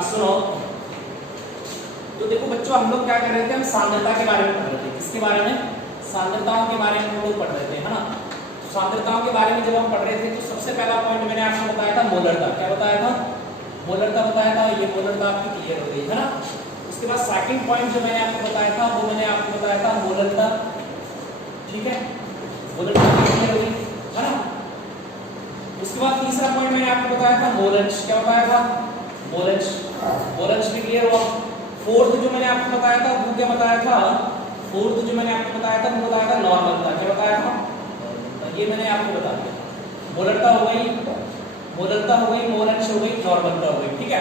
सुनो, तो देखो बच्चों हम लोग क्या कर रहे थे, हम सांद्रता के बारे में पढ़ रहे थे। किसके बारे में? सांद्रताओं के बारे में हम लोग पढ़ रहे थे, है ना। सांद्रताओं के बारे में जब हम पढ़ रहे थे तो सबसे पहला पॉइंट मैंने आपको बताया था मोलरता। क्या बताया था? मोलरता बताया था। ये मोलरता आपकी क्लियर हो गई, है ना। उसके बाद सेकंड पॉइंट जो मैंने आपको बताया था वो मैंने आपको बताया था मोलरता, ठीक है, मोलरता क्लियर हो गई, है ना। उसके बाद तीसरा पॉइंट मैंने आपको बताया था मोलंश। क्या बताया था? मोलंश। मोलंश भी क्लियर हुआ। फोर्थ जो मैंने आपको बताया था वो क्या बताया था? फोर्थ जो मैंने आपको बताया था वो बताया था नॉर्मलता। क्या बताया था? ये मैंने आपको बता दिया। मोलरता हो गई, मोलरता हो गई, मोलंश हो गई, नॉर्मलता हो गई, ठीक है।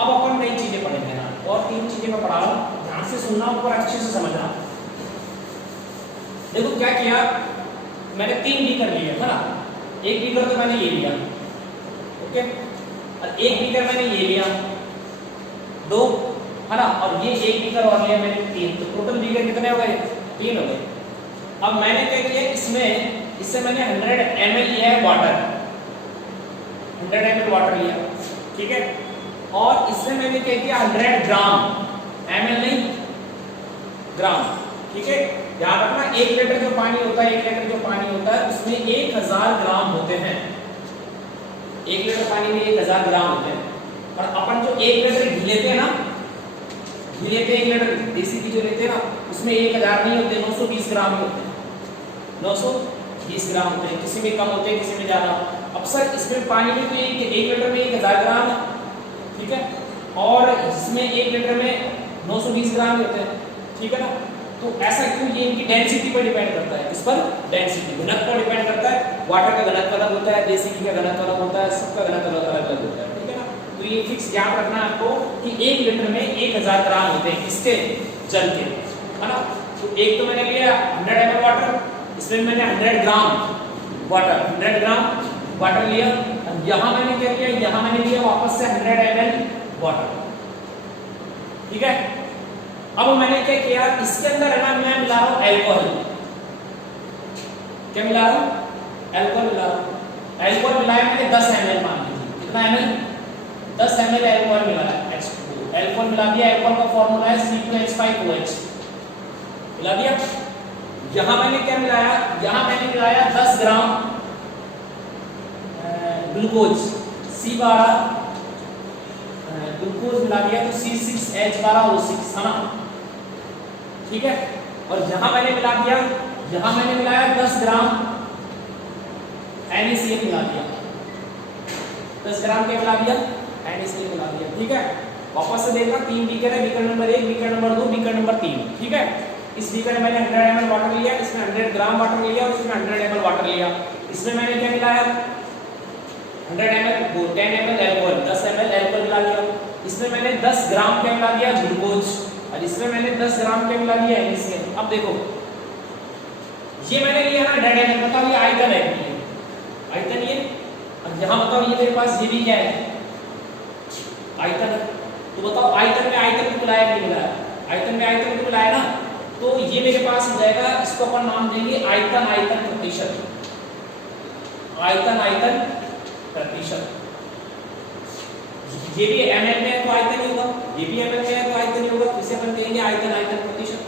अब अपन नई चीजें पढ़ेंगे ना, और 3 चीजें मैं पढ़ा रहा हूं, ध्यान से सुनना और अच्छे से समझना। देखो क्या किया मैंने, 3 बीकर लिए, है ना। एक बीकर तो मैंने ये लिया, ओके, और एक बीकर मैंने ये लिया, 2, है ना, और ये एक बीकर और लिया मैंने 3, तो टोटल बीकर कितने हो गए? 3 हो गए। अब मैंने क्या किया इसमें, इससे मैंने 100 ml लिया है वाटर, 100 ml वाटर लिया, ठीक है। और इसमें मैंने क्या किया 100 ग्राम, ml नहीं ग्राम, ठीक है। ध्यान रखना 1 लीटर जो पानी होता है, 1 लीटर जो पानी होता है उसमें 1000 ग्राम होते हैं। 1 लीटर पानी में 1000 ग्राम होते हैं। और अपन जो 1 लीटर घी लेते हैं ना, घी लेते हैं 1 लीटर देसी घी जो लेते हैं ना, उसमें 1000 नहीं होते, 920 ग्राम ही होते हैं, 920 ग्राम होते हैं। किसी में कम होते हैं, किसी में ज्यादा। अब सर इसमें पानी में तो 1 लीटर में 1000 ग्राम है, ठीक है, और इसमें 1 लीटर में 920 ग्राम होते हैं, ठीक है ना। तो ऐसा क्यों? ये इनकी डेंसिटी पर डिपेंड करता है। किस पर? डेंसिटी, घनत्व पर डिपेंड करता है। वाटर का घनत्व अलग होता है, देसी घी का घनत्व अलग होता है, सबका घनत्व अलग अलग होता है, ठीक है ना। तो ये फिक्स याद रखना आपको कि 1 लीटर में 1000 ग्राम होते हैं, किसके? जल के, है ना। तो एक तो मैंने लिया 100 ml वाटर, इसमें मैंने 100 ग्राम वाटर, 100 ग्राम वाटर लिया। यहां मैंने क्या किया, यहां मैंने लिया वापस से 100 ml वाटर, ठीक है। अब मैंने क्या किया, इसके अंदर है ना मैं मिला रहा हूं अल्कोहल। क्या मिला रहा हूं? अल्कोहल मिला रहा हूं। अल्कोहल मिलाया मैंने 10 ml, मान लीजिए कितना ml? 10 ml अल्कोहल मिलाया, H2O अल्कोहल मिला दिया। अल्कोहल का फार्मूला है C2H5OH, मिला दिया। यहां मैंने क्या मिलाया, यहां मैंने मिलाया 10 ग्राम ग्लूकोज, C12 ग्लूकोज मिला दिया, तो C6H12O6, है ना, ठीक है। और यहां मैंने मिला दिया, यहां मैंने मिलाया 10 ग्राम NaCl मिला दिया, 10 ग्राम क्या मिला दिया? NaCl मिला दिया, ठीक है। वापस से देखना 3 बीकर है, beaker number 1, beaker number 2, beaker number 3, ठीक है। इस बीकर में मैंने 100 ml वाटर लिया, इसमें 100 ग्राम वाटर लिया, और इसमें 100 ml वाटर लिया। इसमें मैंने क्या मिलाया 100 ml, 10 ml alcohol, 10 ml alcohol मिला दिया। इसमें मैंने 10 ग्राम क्या मिला दिया? ग्लूकोज, और इसमें मैंने 10 ग्राम क्या मिला दिया? NaCl। अब देखो ये मैंने लिया ना 100 ml, बताओ ये आयतन है, आयतन ये, और यहां बताओ ये मेरे पास ये भी क्या है? आयतन है। तो बताओ आयतन में आयतन को मिलाया नहीं मिलाया? आयतन में आयतन को मिलाया ना, तो ये मेरे पास हो जाएगा, इसको अपन नाम देंगे आयतन, आयतन प्रतिशत, आयतन आयतन प्रतिशत। ये भी ml में है तो आयतन ही होगा, ये भी ml में है तो आयतन ही होगा, तो इसे अपन कहेंगे आयतन आयतन प्रतिशत।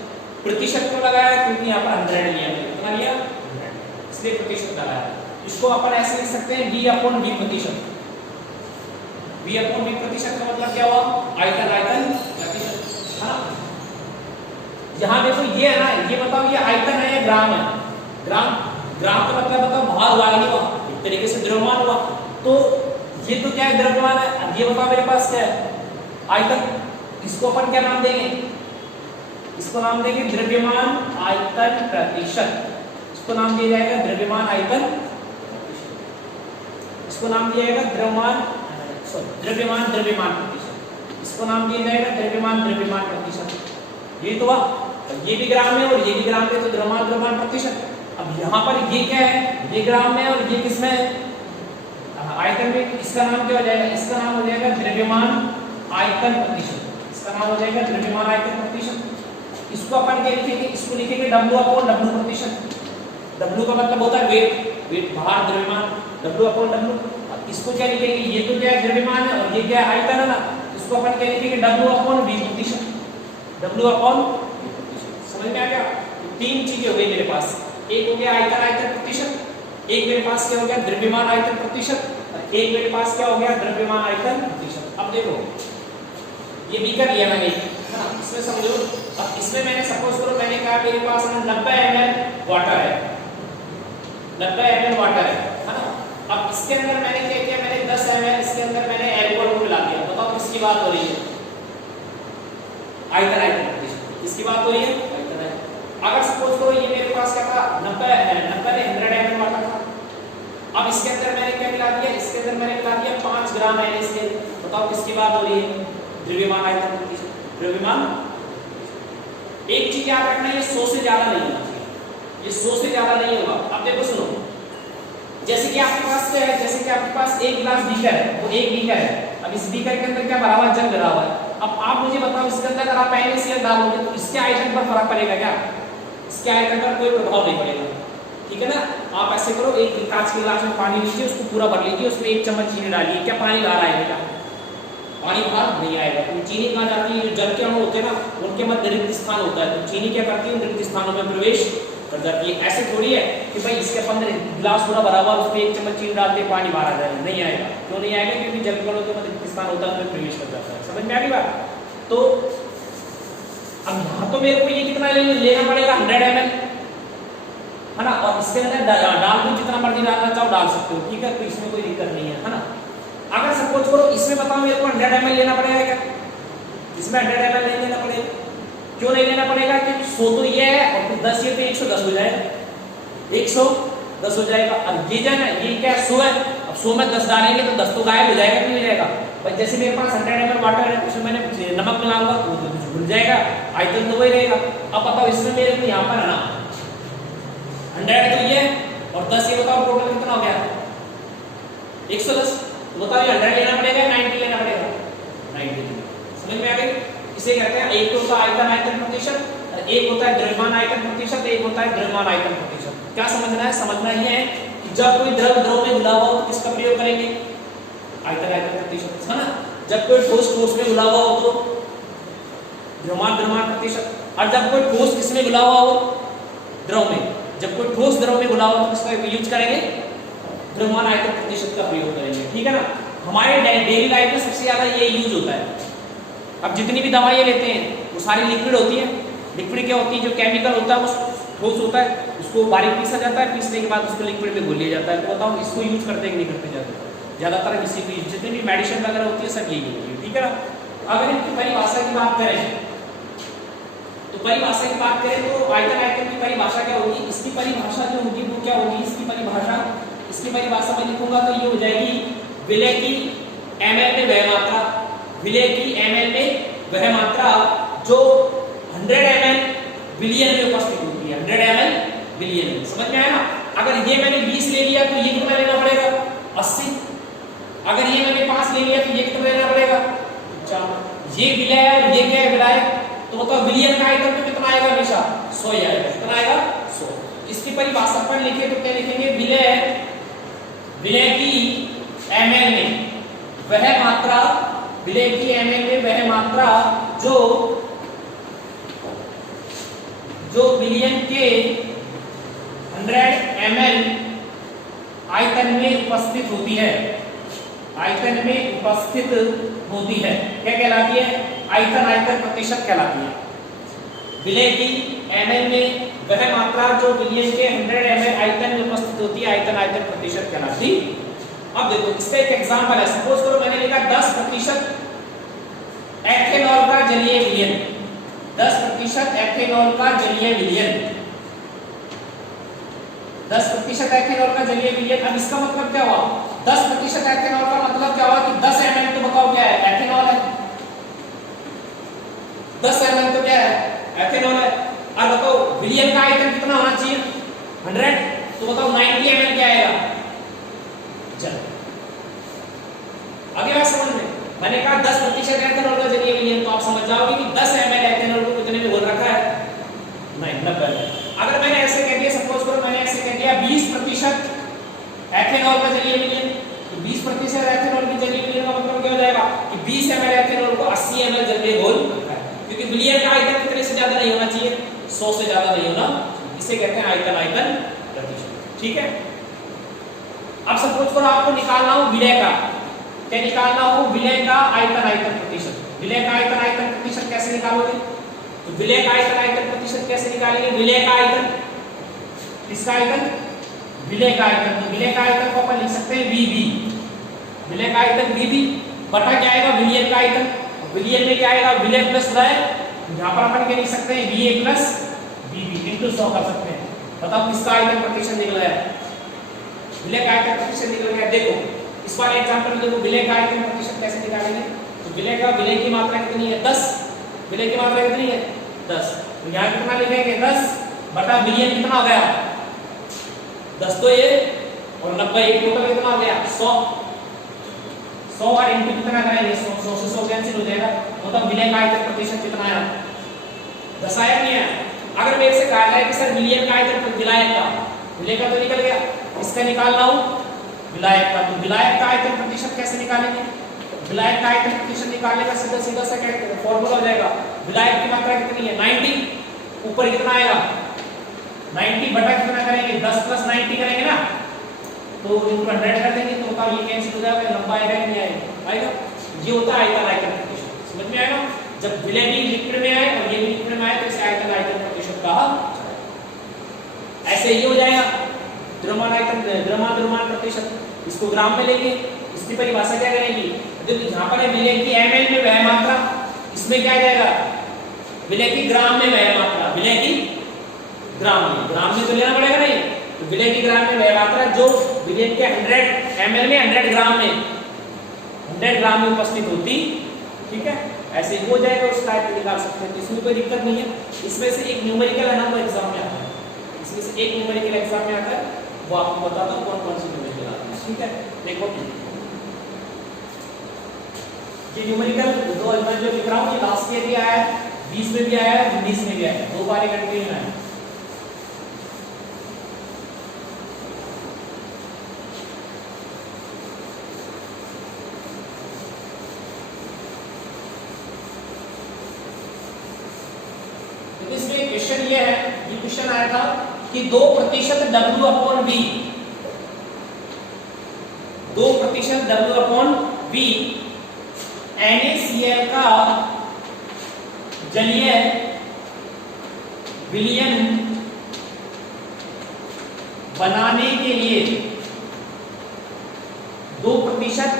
प्रतिशत क्यों लगाया? क्योंकि यहाँ पर 100 लिया मैंने, कितना लिया? 100, इसलिए प्रतिशत लगाया। इसको अपन ऐसे लिख सकते हैं V/V प्रतिशत। V/V प्रतिशत का मतलब क्या हुआ? आयतन आयतन प्रतिशत, है ना। यहाँ देखो ये है ना, ये बताओ ये आयतन है या ग्राम है? ग्राम, ग्राम का मतलब बताओ भार हुआ नहीं हुआ, एक तरीके से द्रव्यमान हुआ। तो ये तो क्या है? द्रव्यमान है। अब ये बताओ मेरे पास क्या है? आयतन। इसको अपन क्या नाम देंगे? इसको नाम देंगे द्रव्यमान आयतन प्रतिशत। इसको नाम दिया जाएगा द्रव्यमान आयतन प्रतिशत। इसको नाम दिया जाएगा द्रव्यमान द्रव्यमान प्रतिशत। इसको नाम दिया जाएगा द्रव्यमान प्रतिशत। ये तो ये भी ग्राम में और ये भी ग्राम में, तो द्रव्यमान प्रतिशत। अब यहाँ पर ये क्या है? ये ग्राम में और ये किसमें है? आयतन में। इसका नाम क्या हो जाएगा? इसका नाम हो जाएगा द्रव्यमान आयतन प्रतिशत। इसका नाम हो जाएगा द्रव्यमान आयतन प्रतिशत। इसको अपन क्या लिखेंगे? इसको लिखेंगे W/W प्रतिशत। W का मतलब होता है वेट, वेट भार द्रव्यमान, W/W। इसको क्या लिखेंगे? ये तो क्या है? द्रव्यमान है, और ये क्या है? आयतन है ना। उसको अपन क्या लिखेंगे W/V प्रतिशत, W/V प्रतिशत। समझ में आ गया? तीन चीजें हो गई मेरे पास, एक हो गया आयतन आयतन प्रतिशत, एक मेरे पास क्या हो गया द्रव्यमान आयतन प्रतिशत, और एक मेरे पास क्या हो गया द्रव्यमान आयतन प्रतिशत। अब देखो ये बीकर लिया मैंने, है ना, इसमें समझो, अब इसमें मैंने सपोज करो मैंने कहा मेरे पास 90 ml वाटर है, 90 ml वाटर है ना। अब इसके अंदर मैंने क्या किया, मैंने 10 ml इसके अंदर मैंने एल्कोहल को मिला दिया। बताओ किसकी बात हो रही है? आयतन आयतन प्रतिशत, किसकी बात हो रही है? आयतन आयतन। अगर सपोज करो ये मेरे पास क्या था 90 ने 100 ml वाटर था, अब इसके अंदर मैंने क्या मिला दिया, इसके अंदर मैंने मिला दिया 5 ग्राम NaCl। बताओ किसकी बात हो रही है? द्रव्यमान आयतन प्रतिशत, द्रव्यमान। एक चीज याद रखना, ये 100 से ज्यादा नहीं होना चाहिए, ये 100 से ज्यादा नहीं होगा। अब देखो सुनो, जैसे कि आपके पास क्या है, जैसे कि आपके पास एक गिलास बीकर है, वो एक बीकर है, अब इस बीकर के अंदर क्या भरा हुआ है? जल भरा हुआ है। अब आप मुझे बताओ इसके अंदर अगर आप NaCl डालोगे तो इसके आयतन पर फर्क पड़ेगा क्या? इसके आयतन पर कोई प्रभाव नहीं पड़ेगा, ठीक है ना। आप ऐसे करो, एक कांच के गिलास में पानी लीजिए, उसको पूरा भर लीजिए, उसमें 1 चम्मच चीनी डालिए, क्या पानी बाहर आएगा? पानी बाहर नहीं आएगा। तो चीनी कहाँ जाती है? जल के अणु होते हैं ना, उनके मध्य रिक्त स्थान होता है, तो चीनी क्या करती है? रिक्त स्थानों में प्रवेश कर जाती है। ऐसे थोड़ी है कि भाई इसके अंदर गिलास पूरा भरा हुआ, उसमें 1 चम्मच चीनी डालते पानी बाहर आ जाएगा, नहीं आएगा। क्यों नहीं आएगा? क्योंकि जल के अणु के मध्य रिक्त स्थान होता है, उसमें प्रवेश कर जाता है। समझ में आ गई बात? तो अब यहाँ तो मेरे को ये कितना लेना पड़ेगा 100 ml, है ना, और इसके अंदर डाल दूं जितना मर्जी डालना चाहो डाल सकते हो, ठीक है, तो इसमें कोई दिक्कत नहीं है ना। अगर सपोज करो इसमें बताओ मेरे को 100 ml लेना पड़ेगा क्या? इसमें 100 ml नहीं लेना पड़ेगा। क्यों नहीं लेना पड़ेगा? क्योंकि 100 तो ये है और फिर 10 ये तो 110 हो जाएगा, 110 हो जाएगा। अब ये जाना ये क्या 100 है, अब 100 में 10 डालेंगे तो 10 तो गायब हो जाएगा, नहीं हो जाएगा। पर जैसे मेरे पास 100 ml वाटर है, उसमें मैंने नमक मिलाऊंगा तो कुछ भूल जाएगा, आयतन तो वही रहेगा। अब बताओ इसमें मेरे को यहाँ पर है ना 100 तो ये और 10 ये, बताओ टोटल कितना हो गया 110। तो बताओ ये 100 लेना पड़ेगा 90 लेना पड़ेगा? 90। समझ में आ गई? इसे कहते हैं, एक तो होता है आयतन आयतन प्रतिशत, एक होता है द्रव्यमान आयतन प्रतिशत, एक होता है द्रव्यमान आयतन प्रतिशत। क्या समझना है? समझना ये है कि जब कोई द्रव द्रव में घुला हुआ हो तो किसका प्रयोग करेंगे? आयतन आयतन प्रतिशत, है ना। जब कोई ठोस ठोस में घुला हुआ हो तो द्रव्यमान द्रव्यमान प्रतिशत, और जब कोई ठोस किसमें घुला हुआ हो? द्रव में। जब कोई ठोस द्रव में घुला हुआ तो किसका यूज करेंगे? द्रव्यमान आयतन प्रतिशत का प्रयोग करेंगे, ठीक है ना। हमारे डेली लाइफ में सबसे ज्यादा ये यूज होता है। अब जितनी भी दवाइयाँ लेते हैं वो सारी लिक्विड होती है। लिक्विड क्या होती है? जो केमिकल होता है वो ठोस होता है, उसको बारीक पीसा जाता है, पीसने के बाद उसको लिक्विड में घोल लिया जाता है। तो बताओ इसको यूज करते हैं कि नहीं करते? ज्यादातर इसी को, जितनी भी मेडिसिन वगैरह होती है सब यही होती है, ठीक है ना। अगर इनकी परिभाषा की बात करें तो परिभाषा की बात करें तो आयतन आयतन की परिभाषा क्या होगी? इसकी परिभाषा जो होगी वो क्या होगी? इसकी परिभाषा में लिखूंगा तो ये हो जाएगी विलय की ml में वह मात्रा, विलय की ml में वह मात्रा जो 100 ml बिलियन में उपस्थित होती है, 100 ml बिलियन में। समझ में आया ना? अगर ये मैंने 20 ले लिया तो ये कितना लेना पड़ेगा? 80। अगर ये मैंने 5 ले लिया तो ये कितना लेना पड़ेगा? 50। ये विलय है और ये क्या है? विलय। तो बताओ विलियन का आयतन तो कितना आएगा? हमेशा 100 ही आएगा। कितना आएगा? 100। इसकी परिभाषा पर लिखे तो क्या लिखेंगे? विलय की ml में वह मात्रा, विलय की ml में वह मात्रा जो बिलियन के 100 ml आयतन में उपस्थित होती है, आयतन में उपस्थित होती है, क्या कहलाती है? आयतन आयतन प्रतिशत कहलाती है। विलय की ml में वह मात्रा जो बिलियन के 100 ml आयतन में उपस्थित होती है, आयतन आयतन प्रतिशत कहलाती। अब देखो इसका एक एग्जांपल है। सपोज करो मैंने लिखा 10% एथेनॉल का जलीय विलयन, 10% एथेनॉल का जलीय विलयन, 10% एथेनॉल का जलीय विलयन। अब इसका मतलब क्या हुआ? 10% एथेनॉल का मतलब क्या हुआ कि 10 ml तो बताओ क्या है? एथेनॉल है। 10 ml तो क्या है? एथेनॉल है। अब बताओ विलयन का आयतन कितना होना चाहिए? 100। तो बताओ 90 ml क्या आएगा? चलो आगे बात समझ में। मैंने कहा 10% एथेनॉल का जलीय विलयन, तो आप समझ जाओगे कि 10 ml एथेनॉल को कितने में घोल रखा है? नहीं, 90 में। अगर मैंने ऐसे कह दिया, सपोज करो मैंने ऐसे कह दिया 20% एथेनॉल का जलीय विलयन, तो 20% एथेनॉल की जलीय विलयन का मतलब क्या हो जाएगा कि 20 ml एथेनॉल को 100 से ज्यादा नहीं होना, इसे कहते हैं आयतन आयतन प्रतिशत। ठीक है, अब सपोज करो आपको निकालना हो विलय का, क्या निकालना हो, विलय का आयतन आयतन प्रतिशत। विलय का आयतन आयतन प्रतिशत कैसे निकालोगे, तो विलय का आयतन आयतन प्रतिशत कैसे निकालेंगे, विलय का आयतन, किसका आयतन, विलय का आयतन। तो विलय का आयतन को अपन लिख सकते हैं VB, विलय का आयतन VB बटा क्या आएगा, विलयन का आयतन। विलयन में क्या आएगा, विलय प्लस विलय, यहाँ पर अपन क्या लिख सकते हैं, VA प्लस VB इंटू 100 कर सकते हैं। बताओ किसका आयतन प्रतिशत निकल गया, विलय का आयतन प्रतिशत निकल गया। देखो इस वाले एग्जांपल में देखो विलय का आयतन प्रतिशत कैसे निकालेंगे, तो विलय की मात्रा कितनी है 10, विलय की मात्रा कितनी है 10, तो यहाँ कितना लिखेंगे 10 बटा विलयन कितना हो गया 10, तो ये और 90 टोटल कितना हो गया 100 और इनटू कितना करेंगे 100 से 100 कैंसिल हो जाएगा, मतलब विलय का आयतन प्रतिशत कितना आया 10 आया नहीं है। अगर मेरे से कहा जाए कि सर विलयन का आयतन विलायक का, विलय का तो निकल गया, इसका निकालना हो विलायक का, तो विलायक का आयतन प्रतिशत कैसे निकालेंगे, विलायक का आयतन प्रतिशत निकालने का सीधा सीधा सा फॉर्मूला हो जाएगा, विलायक की मात्रा कितनी है 90, ऊपर कितना आएगा 90 बटा कितना करेंगे 10 प्लस 90 करेंगे ना, तो इनको 100 कर देंगे, तो बताओ ये कैंसिल हो जाएगा, लंबा आएगा कि नहीं आएगा, आएगा। ये होता है आयतन आयतन प्रतिशत, समझ में आएगा। जब विलय भी लिक्विड में आए और ये भी लिक्विड में आए तो इसे आयतन आयतन प्रतिशत कहा। ऐसे ये हो जाएगा द्रव्यमान आयतन, द्रव्यमान प्रतिशत, इसको ग्राम में लेंगे, इसकी परिभाषा क्या करेंगी, देखो यहाँ पर है विलय की ml में वह मात्रा, इसमें क्या आ जाएगा विलय की ग्राम में वह मात्रा, विलय की ग्राम में तो लेना पड़ेगा नहीं, तो विलय की ग्राम में वह मात्रा जो विलय के 100 ml में 100 ग्राम में उपस्थित होती। ठीक है, ऐसे हो जाएगा, उस टाइप निकाल सकते हैं, तो इसमें कोई दिक्कत नहीं है। इसमें से एक न्यूमेरिकल है ना वो एग्जाम में आता है, इसमें से एक न्यूमेरिकल एग्जाम में आता है, वो आपको बताता हूँ कौन कौन सी न्यूमेरिकल आती है। ठीक है, देखो ये न्यूमेरिकल दो मैं जो लिख रहा हूँ ये लास्ट ईयर भी आया है, 20 में भी आया है, 19 में भी आया है, 2 बार ये कंटिन्यू आया है। इसमें क्वेश्चन ये है, ये क्वेश्चन आया था कि 2% W/V, 2% W/V NaCl का जलीय विलयन बनाने के लिए 2%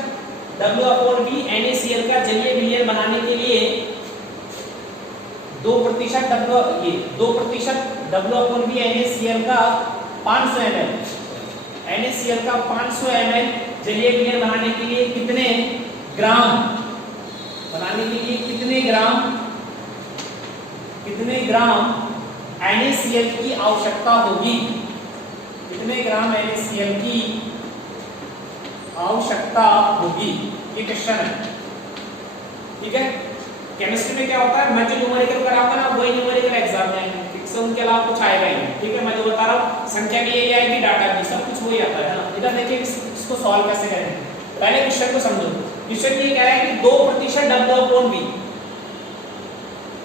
W/V NaCl का जलीय विलयन बनाने के लिए 2% W/V NaCl का 500 ml, NaCl का 500 ml जलीय विलयन बनाने के लिए कितने ग्राम, बनाने के लिए कितने ग्राम NaCl की आवश्यकता होगी, कितने ग्राम NaCl की आवश्यकता होगी, ये क्वेश्चन है। ठीक है, केमिस्ट्री में क्या होता है, मैं जो न्यूमेरिकल कराऊंगा ना वही न्यूमेरिकल एग्जाम में आएंगे, ठीक है, उनके अलावा कुछ आएगा ही नहीं। ठीक है, मैं जो बता रहा हूँ संख्या भी यही आएगी, डाटा भी, सब कुछ वही आता है ना। इधर देखिए इसको सॉल्व कैसे करेंगे, पहले क्वेश्चन को समझो। क्वेश्चन ये कह रहा है कि 2% W/V,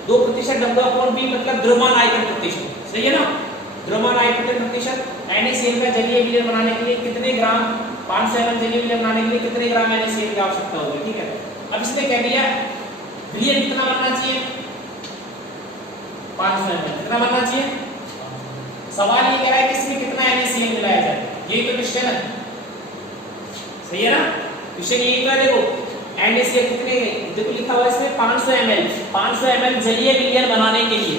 2% W/V मतलब द्रव्यमान आयतन प्रतिशत, सही है ना, द्रव्यमान आयतन प्रतिशत NaCl का जलीय विलयन बनाने के लिए कितने ग्राम, 500 ml जलीय विलयन बनाने के लिए कितने ग्राम NaCl की आवश्यकता होगी। ठीक है, अब इसने कह दिया विलयन कितना बनना चाहिए 500 ml, कितना बनना चाहिए, सवाल ये कह रहा है कि इसमें कितना NaCl मिलाया जाए, यही तो क्वेश्चन है, सही है ना। क्वेश्चन यही था, देखो NaCl कितने, देखो लिखा हुआ है इसमें 500 ml जलीय विलयन बनाने के लिए,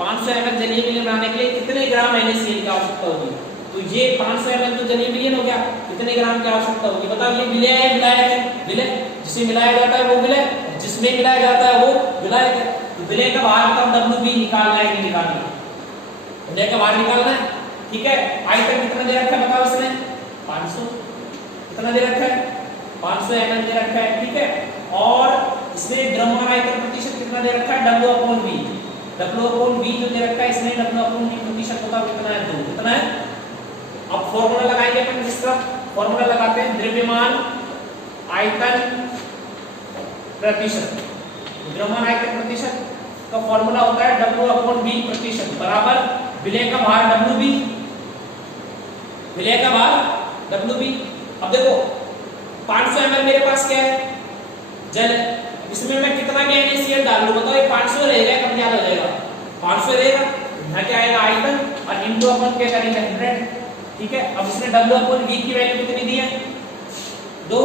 500 ml जलीय विलयन बनाने के लिए कितने ग्राम NaCl की आवश्यकता होगी। तो ये 500 ml तो जलीय विलयन हो गया, कितने ग्राम की आवश्यकता होगी बताओ। ये विलय है विलायक है, विलय जिसमें मिलाया जाता है वो विलय, जिसमें मिलाया जाता है वो विलायक है। तो विलय का बाहर का WB निकालना है कि निकालना है, विलय का बाहर निकालना है। ठीक है, आयतन कितना दे रखा है बताओ इसने 500, कितना दे रखा है 500 ml दे रखा है। ठीक है, और इसमें द्रव्यमान आयतन प्रतिशत कितना दे रखा है W/V, W/V जो दे रखा है इसमें W/V प्रतिशत बताओ कितना है 2, कितना है। अब फॉर्मूला लगाएंगे अपन, जिसका फॉर्मूला लगाते हैं द्रव्यमान आयतन प्रतिशत, द्रव्यमान आयतन प्रतिशत का फॉर्मूला होता है W/V प्रतिशत बराबर विलय का भार WB, विलय का भार WB। अब देखो 500 ml मेरे पास क्या है, जल, इसमें मैं कितना क्या NaCl डाल लूं, बताओ ये 500 रहेगा कम ज्यादा हो जाएगा, 500 रहेगा, यहाँ क्या आएगा आयतन और इनटू अपन क्या करेंगे 100, ठीक है। अब इसने W/V की वैल्यू कितनी दी है 2,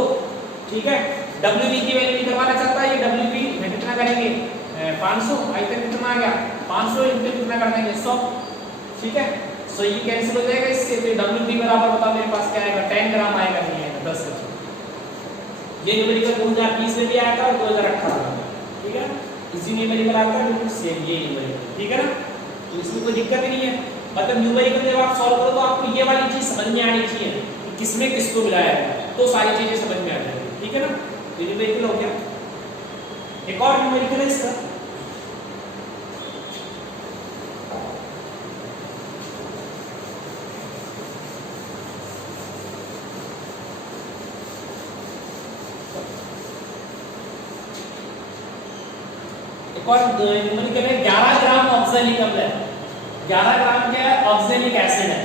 ठीक है। WV की वैल्यू निकलवाना चाहता है, ये WV में कितना करेंगे 500, आयतन कितना आ गया 500 इनटू कितना कर देंगे 100, ठीक है। सो ये कैंसिल हो जाएगा इससे, तो WV बराबर बताओ मेरे पास क्या आएगा 10 ग्राम आएगा, नहीं आएगा 10 ग्राम। ये न्यूमेरिकल 2020 में भी आया था और 2018 में, ठीक है। इसी न्यूमेरिकल आता है बिल्कुल सेम ये न्यूमेरिकल, ठीक है ना, तो इसमें कोई दिक्कत नहीं है। मतलब न्यूमेरिकल जब आप सॉल्व करो तो आपको ये वाली चीज समझ में आनी चाहिए कि किसमें किसको मिलाया है, तो सारी चीजें समझ में आ जाएगी, ठीक है ना। तो न्यूमेरिकल हो गया, एक और न्यूमेरिकल है इसका, और न्यूमेरिकल है 11 ग्राम ऑक्सैलिक अम्ल है, 11 ग्राम क्या है ऑक्सैलिक एसिड है।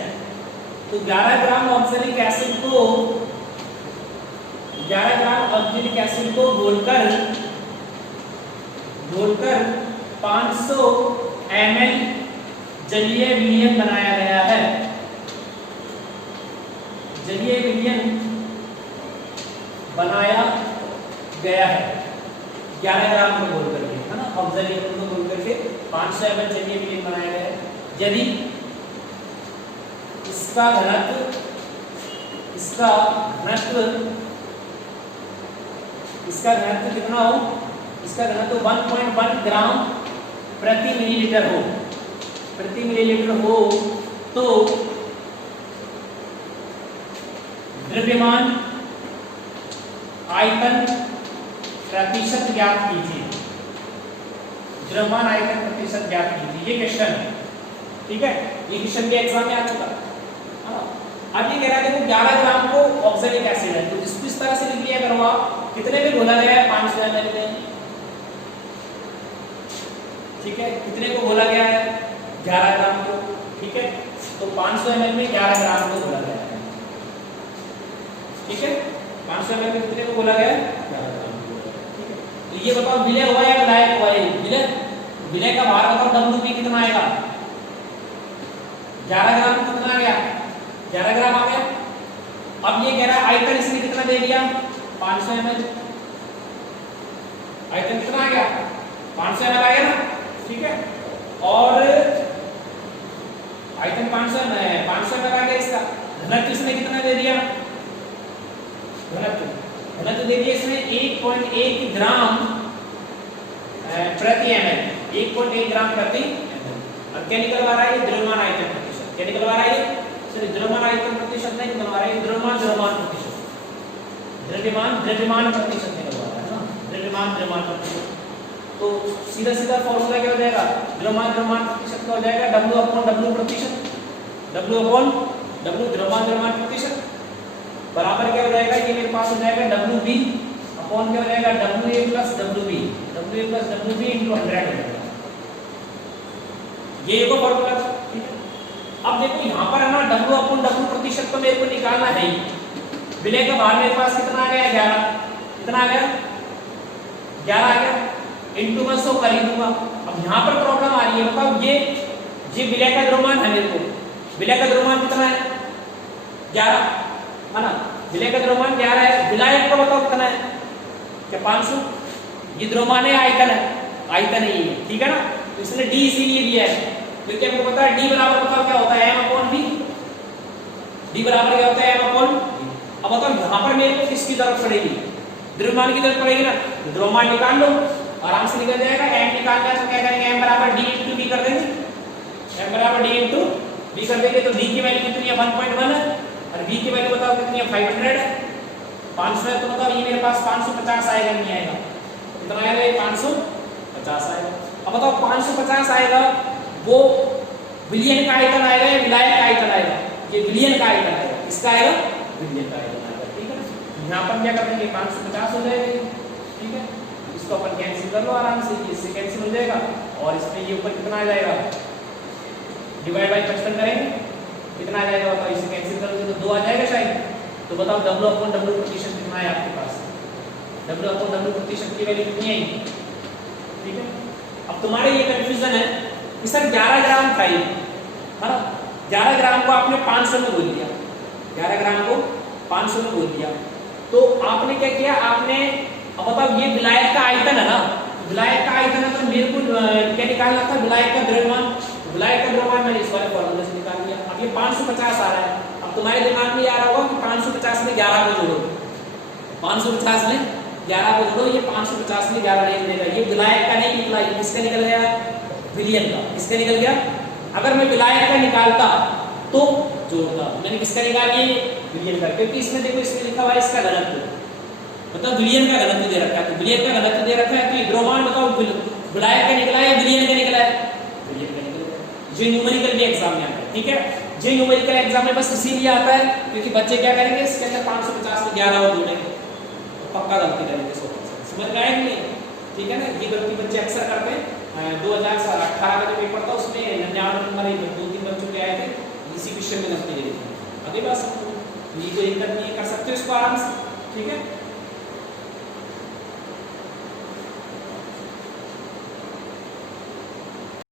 तो 11 ग्राम ऑक्सैलिक एसिड को 11 ग्राम ऑक्सैलिक एसिड को घोलकर 500 ml जलीय विलयन बनाया गया है, जलीय विलयन बनाया गया है 11 ग्राम को घोल करके, है ना, ऑक्सैलिक को घोल करके 500 ml जलीय विलयन बनाया गया है। यदि इसका घनत्व 1.1 ग्राम प्रति मिलीलीटर हो तो द्रव्यमान आयतन प्रतिशत ज्ञात कीजिए, द्रव्यमान आयतन प्रतिशत ज्ञात कीजिए। ये क्वेश्चन है, ठीक है, ये क्वेश्चन भी एग्जाम में आ चुका है। अब ये कह रहा है देखो 11 ग्राम को ऑक्सैलिक एसिड है, तो इसको इस तरह से लिख लिया करो आप, कितने में घोला गया है 500 ml में, ठीक है, कितने को घोला गया है 11 ग्राम को, ठीक है। तो 500 ml में 11 ग्राम को घोला गया है, ठीक है, 500 ml में कितने को घोला गया है 11 ग्राम को, ठीक है। तो ये बताओ विलय हुआ या विलायक हुआ है, विलय का भार बताओ WP कितना आएगा, 11 ग्राम कितना आ गया 11 ग्राम आ गया। अब ये कह रहा है आयतन इसने कितना दे दिया 500 ml, आयतन कितना आ गया 500 ml आ गया ना, ठीक है। और आयतन 500 ml आ गया, इसका घनत्व इसने कितना दे दिया, घनत्व दे दिया इसने 1.1 ग्राम प्रति ml, 1.1 ग्राम प्रति ml। अब क्या निकलवा रहा है द्रव्यमान आयतन प्रतिशत, क्या निकलवा रहा है सर, द्रव्यमान आयतन प्रतिशत नहीं निकलवा रहा है, द्रव्यमान प्रतिशत, द्रव्यमान प्रतिशत निकलवा रहा है ना, द्रव्यमान प्रतिशत। तो सीधा फॉर्मूला क्या हो जाएगा, द्रव्यमान प्रतिशत का हो जाएगा W/W प्रतिशत, W/W द्रव्यमान प्रतिशत बराबर क्या हो जाएगा, ये मेरे पास हो जाएगा WB अपॉन क्या हो जाएगा WA प्लस WB इनटू 100 हो जाएगा, ये एक फॉर्मूला, ठीक है। अब देखो यहाँ पर है ना W/W प्रतिशत तो मेरे को निकालना है ही, विलय का भार मेरे पास कितना आ गया 11, कितना आ गया 11 आ गया, इनटू मैं 100 कर ही दूंगा। अब यहाँ पर प्रॉब्लम आ रही है, बताओ ये विलय का द्रव्यमान है, मेरे को विलय का द्रव्यमान कितना है 11, है ना, विलय का द्रव्यमान 11 है, विलायक का बताओ कितना है क्या 500, ये द्रव्यमान है आयतन है ये, ठीक है ना। तो इसने D इसीलिए दिया है क्योंकि हमको पता है D बराबर बताओ क्या होता है M/V, D बराबर क्या होता है M/V। अब बताओ यहाँ पर मेरे को किसकी जरूरत पड़ेगी, द्रव्यमान की जरूरत पड़ेगी ना, द्रव्यमान निकाल लो आराम से निकल जाएगा, M निकालना है तो क्या करेंगे M बराबर D इंटू B कर देंगे, M बराबर D इंटू B कर देंगे, तो D की वैल्यू कितनी है 1.1 है और B की वैल्यू बताओ कितनी है 500 है, 500 है, तो बताओ ये मेरे पास 550 आएगा, नहीं आएगा, कितना आएगा ये 550 आएगा। अब बताओ 550 आएगा वो विलयन का आयतन आएगा या विलायक का आयतन आएगा, ये विलयन का आयतन आएगा, इसका आएगा विलयन का आयतन आएगा, ठीक है। यहाँ पर क्या कर देंगे 550 हो जाएगा, ठीक है, इसको अपन कैंसिल कर लो आराम से, इससे कैंसिल हो जाएगा और इसमें ये ऊपर कितना आ जाएगा, डिवाइड बाई 55 करेंगे कितना आ जाएगा बताओ, इसे कैंसिल करोगे तो 2 आ जाएगा शायद। तो बताओ W अपॉन W प्रतिशत कितना है आपके पास, W अपॉन W प्रतिशत की वैल्यू कितनी आएगी, ठीक है। अब तुम्हारे ये कंफ्यूजन है कि सर 11 ग्राम था ये, है ना, 11 ग्राम को आपने 500 में बोल दिया, 11 ग्राम को 500 में बोल दिया, तो आपने क्या किया, आपने अब बताओ ये विलायक का आयतन है ना, विलायक का आयतन है तो मेरे को क्या निकालना था, विलायक का द्रव्यमान, विलायक का द्रव्यमान मैंने इस वाले फॉर्मूले से निकाल लिया। अब ये 550 आ रहा है, अब तुम्हारे दिमाग में ये आ रहा होगा कि 550 में 11 को जोड़ो, 550 में 11 को जोड़ो, ये 550 में 11 नहीं मिलेगा, ये विलायक का नहीं निकला, ये किसका निकल गया, विलयन का। किसका निकल गया, अगर मैं विलायक का निकालता तो जोड़ता, मैंने किसका निकाल लिया, विलयन का, क्योंकि इसमें देखो इसमें लिखा हुआ है इसका घनत्व, मतलब विलयन का घनत्व दे रखा है, तो विलयन का घनत्व दे रखा है, तो ये द्रव्यमान बताओ विलायक का निकला है या विलयन का निकला है, विलयन का निकला है। जो न्यूमेरिकल भी एग्जाम में आता है, ठीक है, जो न्यूमेरिकल एग्जाम में बस इसीलिए आता है क्योंकि बच्चे क्या करेंगे, इसके अंदर 550 में 11 और जोड़ेंगे, तो पक्का गलती करेंगे 100%, समझ में आया नहीं, ठीक है ना। ये गलती बच्चे अक्सर करते हैं। 2018 का जो पेपर था उसमें 99 नंबर 2-3 बच्चों के आए थे, इसी विषय में गलती करी थी। अगली बात ये कोई दिक्कत नहीं है, कर सकते हो इसको आराम से, ठीक है।